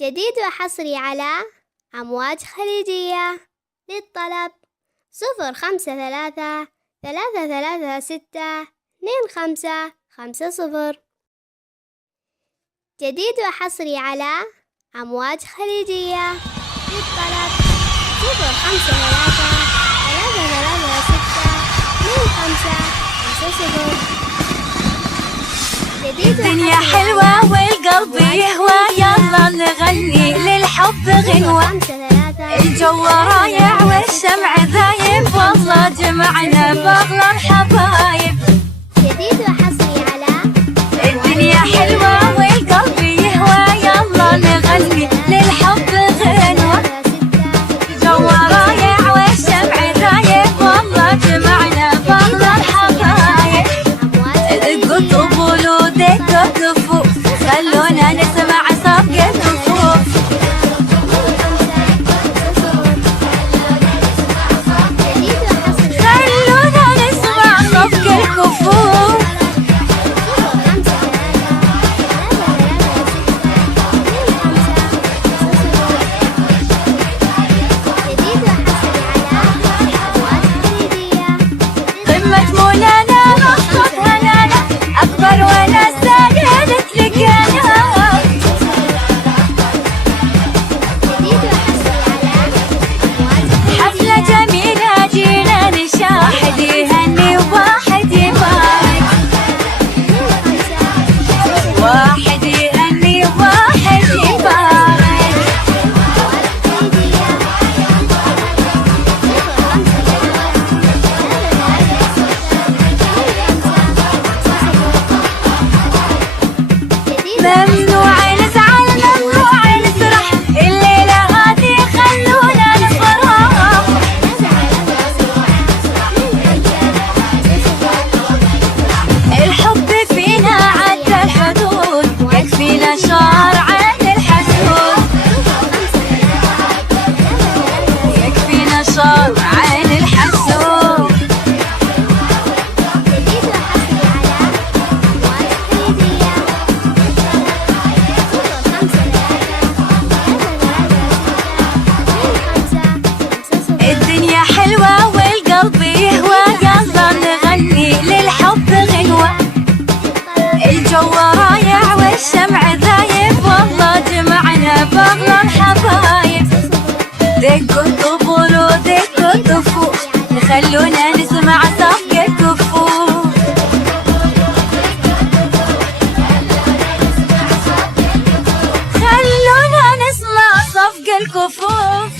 جديد وحصري على أمواج خليجية. للطلب 0533362550. جديد وحصري على أمواج خليجية. للطلب 0533362550. الدنيا حلوة والقلب يهوى، يلا نغني للحب غنوة. الجو رايع والشمع ذايب، والله جمعنا بأغلى الحبايب. جديد وحصري على الدنيا حلوة والقلب يهوى، يلا نغني للحب غنوة. الجو رايع والشمع ذايب، والله جمعنا بأغلى الحبايب. دقوا طبول ودقوا كفوف، خلونا نسمع صفق الكفوف. خلونا نسمع صفق الكفوف. قمة مولانا مخطط هنانا، أكبر وناس قالت لك أنا. حفلة جميلة جينا نشاهد، يهني وواحد يبارك. واحد يهني وواحد يبارك. ممنوع نزعل ممنوع نسرح، الليلة هذه خلونا نفرح. الحب فينا عدى الحدود، يكفينا شعر عن الحسود. يكفينا شعر عن الحسود. الدنيا حلوة والقلب يهوى، يلا نغني للحب غنوة. الجو رايع والشمع ذايب، والله جمعنا بأغلى الحبايب. دقوا الطبول ودقوا الطفوف، خلونا نسمع صفق الكفوف. خلونا نسمع صفق الكفوف.